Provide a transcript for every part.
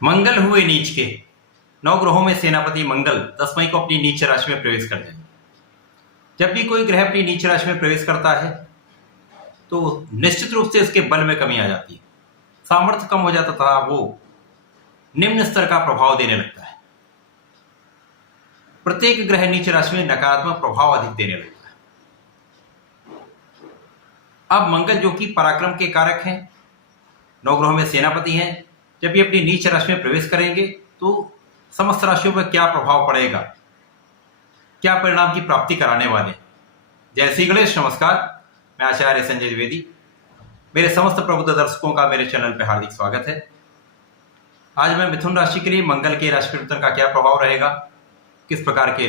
मंगल हुए नीच के। नौ ग्रहों में सेनापति मंगल 10 मई को अपनी नीच राशि में प्रवेश कर जाएंगे। जब भी कोई ग्रह अपनी नीच राशि में प्रवेश करता है तो निश्चित रूप से इसके बल में कमी आ जाती है, सामर्थ्य कम हो जाता था, वो निम्न स्तर का प्रभाव देने लगता है। प्रत्येक ग्रह नीच राशि में नकारात्मक प्रभाव अधिक देने लगता है। अब मंगल जो कि पराक्रम के कारक हैं, 9 ग्रहों में सेनापति हैं, जब ये अपनी नीच राशि में प्रवेश करेंगे तो समस्त राशियों पर क्या प्रभाव पड़ेगा, क्या परिणाम की प्राप्ति कराने वाले। जय श्री गणेश, नमस्कार। मैं आचार्य संजय द्विवेदी, मेरे समस्त प्रबुद्ध दर्शकों का मेरे चैनल पर हार्दिक स्वागत है। आज मैं मिथुन राशि के लिए मंगल के राशि परिवर्तन का क्या प्रभाव रहेगा, किस प्रकार के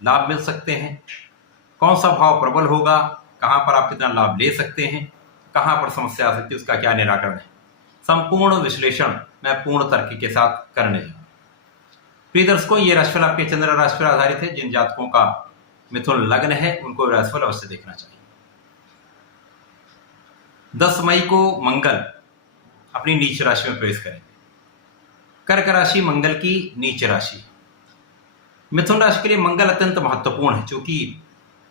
लाभ मिल सकते हैं, कौन सा भाव प्रबल होगा, कहां पर आप कितना लाभ ले सकते हैं, कहां पर समस्या आ सकती है, उसका क्या निराकरण है, संपूर्ण विश्लेषण मैं पूर्ण तर्क के साथ करने जा रहा हूं। प्रिय दर्शकों, ये राशिफल आपके चंद्र राशि पर आधारित है। जिन जातकों का मिथुन लग्न है उनको राशिफल अवश्य देखना चाहिए। 10 मई को मंगल अपनी नीच राशि में प्रवेश करेंगे। कर्क राशि मंगल की नीच राशि। मिथुन राशि के लिए मंगल अत्यंत महत्वपूर्ण है, क्योंकि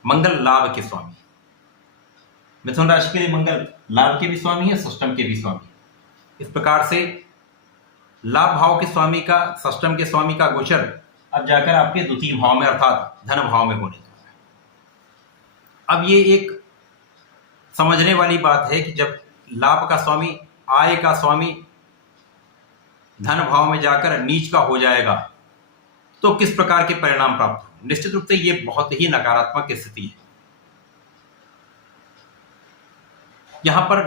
मंगल लाभ के स्वामी है। मिथुन राशि के लिए मंगल लाभ के भी स्वामी है, षष्टम के भी स्वामी है। इस प्रकार से लाभ भाव के स्वामी का, षष्टम के स्वामी का गोचर अब जाकर आपके द्वितीय भाव में अर्थात धन भाव में होने जा रहा है। अब ये एक समझने वाली बात है कि जब लाभ का स्वामी, आय का स्वामी धन भाव में जाकर नीच का हो जाएगा तो किस प्रकार के परिणाम प्राप्त होंगे। निश्चित रूप से ये बहुत ही नकारात्मक स्थिति है। यहां पर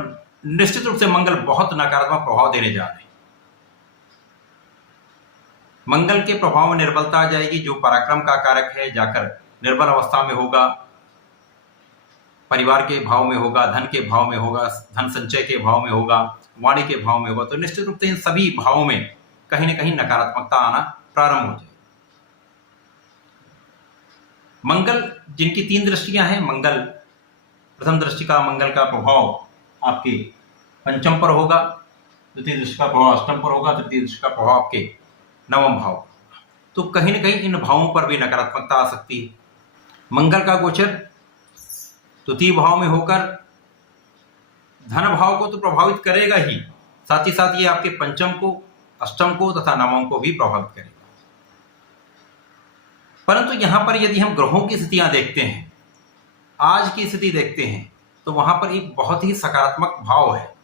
निश्चित रूप से मंगल बहुत नकारात्मक प्रभाव देने जा रहे हैं। मंगल के प्रभाव में निर्बलता आ जाएगी, जो पराक्रम का कारक है जाकर निर्बल अवस्था में होगा, परिवार के भाव में होगा, धन के भाव में होगा, धन संचय के भाव में होगा, वाणी के भाव में होगा। तो निश्चित रूप से इन सभी भावों में कहीं ना कहीं नकारात्मकता आना प्रारंभ हो जाएगी। मंगल जिनकी 3 दृष्टियां हैं, मंगल प्रथम दृष्टि का मंगल का प्रभाव आपके पंचम पर होगा, द्वितीय दृष्टि का प्रभाव अष्टम पर होगा, तृतीय दृष्टि का प्रभाव आपके नवम भाव। तो कहीं ना कहीं इन भावों पर भी नकारात्मकता आ सकती है। मंगल का गोचर द्वितीय भाव में होकर धन भाव को तो प्रभावित करेगा ही, साथ ही साथ ये आपके पंचम को, अष्टम को तथा नवम को भी प्रभावित करेगा। परंतु यहां पर यदि हम ग्रहों की स्थितियां देखते हैं, आज की स्थिति देखते हैं, तो वहां पर एक बहुत ही सकारात्मक भाव है,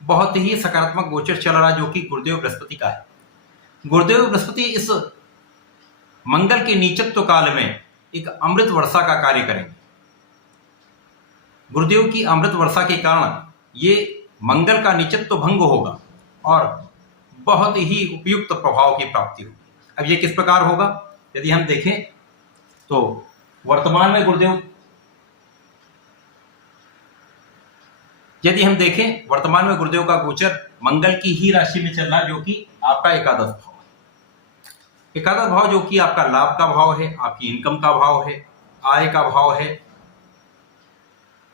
बहुत ही सकारात्मक गोचर चल रहा है, जो कि गुरुदेव बृहस्पति का है। गुरुदेव बृहस्पति इस मंगल के नीचत्व काल में एक अमृत वर्षा का कार्य करेंगे। गुरुदेव की अमृत वर्षा के कारण ये मंगल का नीचत्व भंग होगा और बहुत ही उपयुक्त प्रभाव की प्राप्ति होगी। अब ये किस प्रकार होगा, यदि हम देखें तो वर्तमान में गुरुदेव का गोचर मंगल की ही राशि में चल रहा है, जो कि आपका एकादश भाव है। एकादश भाव जो कि आपका लाभ का भाव है, आपकी इनकम का भाव है, आय का भाव है।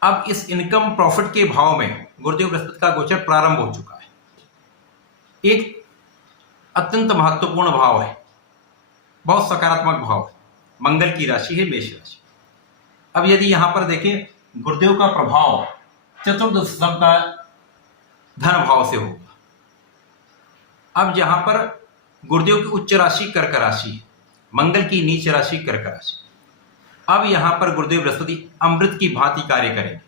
अब इस इनकम प्रॉफिट के भाव में गुरुदेव बृहस्पति का गोचर प्रारंभ हो चुका है। एक अत्यंत महत्वपूर्ण भाव है, बहुत सकारात्मक भाव है। मंगल की राशि है मेष राशि। अब यदि यहां पर देखें, गुरुदेव का प्रभाव चतुर्थ स्तंभ का धन भाव से होगा। अब जहां पर गुरुदेव की उच्च राशि कर्क राशि है, मंगल की नीच राशि कर्क राशि। अब यहां पर गुरुदेव बृहस्पति अमृत की भांति कार्य करेंगे।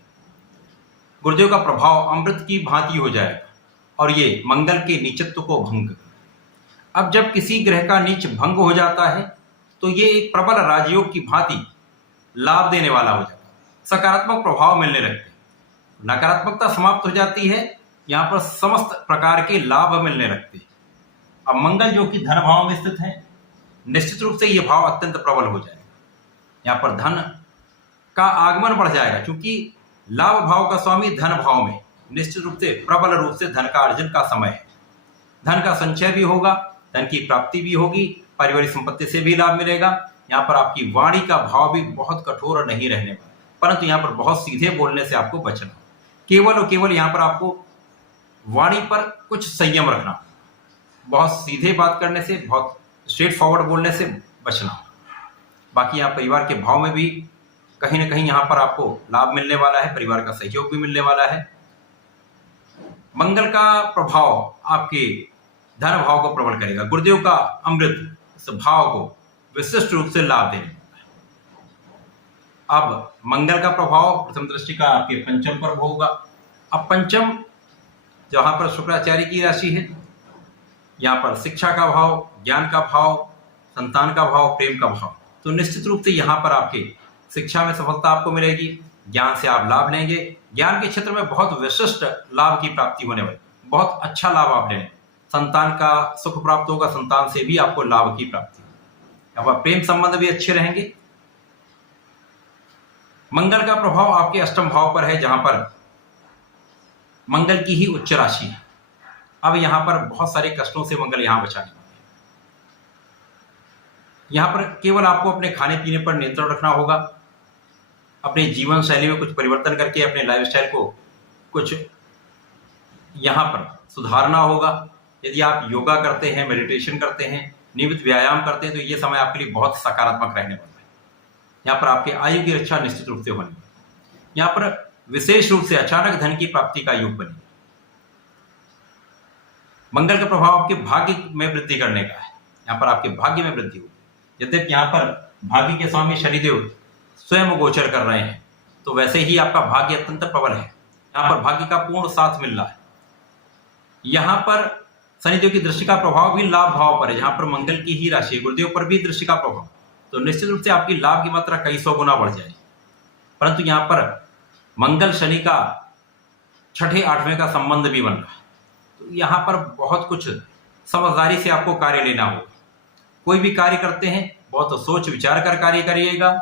गुरुदेव का प्रभाव अमृत की भांति हो जाएगा और ये मंगल के नीचत्व को भंग करेगा। अब जब किसी ग्रह का नीच भंग हो जाता है तो ये एक प्रबल राजयोग की भांति लाभ देने वाला हो जाता है, सकारात्मक प्रभाव मिलने लगते हैं, नकारात्मकता समाप्त हो जाती है, यहाँ पर समस्त प्रकार के लाभ मिलने लगते हैं। अब मंगल जो कि धन भाव में स्थित है, निश्चित रूप से यह भाव अत्यंत प्रबल हो जाएगा। यहाँ पर धन का आगमन बढ़ जाएगा, क्योंकि लाभ भाव का स्वामी धन भाव में निश्चित रूप से प्रबल रूप से धन का अर्जन का समय है। धन का संचय भी होगा, धन की प्राप्ति भी होगी, पारिवारिक संपत्ति से भी लाभ मिलेगा। यहाँ पर आपकी वाणी का भाव भी बहुत कठोर नहीं रहने वाला, परंतु यहाँ पर बहुत सीधे बोलने से आपको बचना, केवल और केवल यहाँ पर आपको वाणी पर कुछ संयम रखना। बहुत सीधे बात करने से, बहुत स्ट्रेट फॉरवर्ड बोलने से बचना। बाकी यहाँ परिवार के भाव में भी कहीं ना कहीं यहाँ पर आपको लाभ मिलने वाला है, परिवार का सहयोग भी मिलने वाला है। मंगल का प्रभाव आपके धन भाव को प्रबल करेगा। गुरुदेव का अमृत इस भाव को विशिष्ट रूप से लाभ देने वाला है। अब मंगल का प्रभाव प्रथम दृष्टि का आपके पंचम पर होगा। अब पंचम जहां पर शुक्राचार्य की राशि है, यहाँ पर शिक्षा का भाव, ज्ञान का भाव, संतान का भाव, प्रेम का भाव, तो निश्चित रूप से यहाँ पर आपके शिक्षा में सफलता आपको मिलेगी, ज्ञान से आप लाभ लेंगे। ज्ञान के क्षेत्र में बहुत विशिष्ट लाभ की प्राप्ति होने वाली, बहुत अच्छा लाभ आप लेंगे। संतान का सुख प्राप्त होगा, संतान से भी आपको लाभ की प्राप्ति होगी। अब प्रेम संबंध भी अच्छे रहेंगे। मंगल का प्रभाव आपके अष्टम भाव पर है, जहां पर मंगल की ही उच्च राशि है। अब यहां पर बहुत सारे कष्टों से मंगल यहां बचाने वाले हैं। यहां पर केवल आपको अपने खाने पीने पर नियंत्रण रखना होगा, अपने जीवन शैली में कुछ परिवर्तन करके अपने लाइफस्टाइल को कुछ यहां पर सुधारना होगा। यदि आप योगा करते हैं, मेडिटेशन करते हैं, नियमित व्यायाम करते हैं, तो ये समय आपके लिए बहुत सकारात्मक रहने वाला है। यहाँ पर आपके आयु की रक्षा निश्चित रूप से होने वाली है। यहाँ पर विशेष रूप से अचानक धन की प्राप्ति का योग बनेगा। मंगल का प्रभाव आपके भाग्य में वृद्धि करने का है। यहाँ पर आपके भाग्य में वृद्धि होगी। यद्यपि यहाँ पर भाग्य के स्वामी शनिदेव स्वयं गोचर कर रहे हैं, तो वैसे ही आपका भाग्य अत्यंत प्रबल है। यहाँ पर भाग्य का पूर्ण साथ मिल रहा है। यहाँ पर शनिदेव की दृष्टि का प्रभाव भी लाभ भाव पर है, जहां पर मंगल की ही राशि है, गुरुदेव पर भी दृष्टि का प्रभाव, तो निश्चित रूप से आपकी लाभ की मात्रा कई सौ गुना बढ़ जाएगी। परंतु यहाँ पर मंगल शनि का छठे आठवें का संबंध भी बन रहा है, तो यहाँ पर बहुत कुछ समझदारी से आपको कार्य लेना होगा। कोई भी कार्य करते हैं बहुत सोच विचार कर कार्य करिएगा,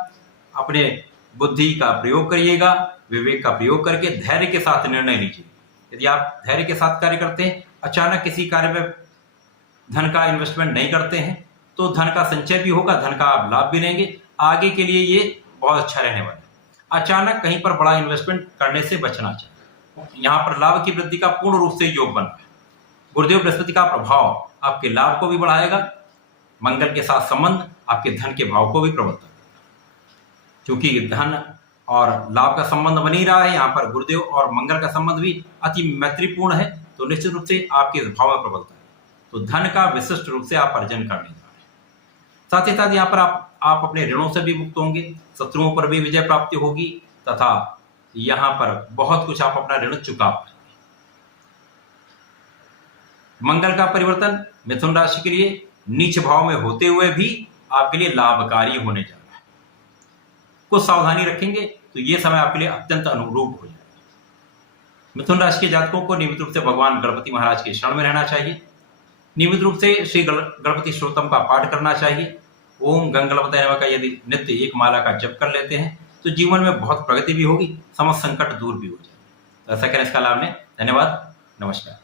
अपने बुद्धि का प्रयोग करिएगा, विवेक का प्रयोग करके धैर्य के साथ निर्णय लीजिए। यदि आप धैर्य के साथ कार्य करते हैं, अचानक किसी कार्य में धन का इन्वेस्टमेंट नहीं करते हैं, तो धन का संचय भी होगा, धन का आप लाभ भी लेंगे। आगे के लिए ये बहुत अच्छा रहने वाला है। अचानक कहीं पर बड़ा इन्वेस्टमेंट करने से बचना चाहिए। यहाँ पर लाभ की वृद्धि का पूर्ण रूप से योग बन रहा है। गुरुदेव बृहस्पति का प्रभाव आपके लाभ को भी बढ़ाएगा। मंगल के साथ संबंध आपके धन के भाव को भी प्रबल करेगा। क्योंकि धन और लाभ का संबंध बन ही रहा है, यहाँ पर गुरुदेव और मंगल का संबंध भी अति मैत्रीपूर्ण है, तो निश्चित रूप से आपके भाव में प्रबलता है। तो धन का विशिष्ट रूप से आप अर्जन करने जा रहे हैं। साथ ही साथ यहाँ पर आप अपने ऋणों से भी मुक्त होंगे, शत्रुओं पर भी विजय प्राप्ति होगी, तथा यहाँ पर बहुत कुछ आप अपना ऋण चुका पाएंगे। मंगल का परिवर्तन मिथुन राशि के लिए नीच भाव में होते हुए भी आपके लिए लाभकारी होने जा रहा है। कुछ सावधानी रखेंगे तो ये समय आपके लिए अत्यंत अनुरूप हो जाएगा। मिथुन राशि के जातकों को नियमित रूप से भगवान गणपति महाराज के शरण में रहना चाहिए। नियमित रूप से श्री गणपति स्तोत्रम का पाठ करना चाहिए। ओम गंगणपतये नमः का यदि नित्य एक माला का जप कर लेते हैं तो जीवन में बहुत प्रगति भी होगी, समस्त संकट दूर भी हो जाएगी। तो ऐसा करें इसका लाभ लें। धन्यवाद, नमस्कार।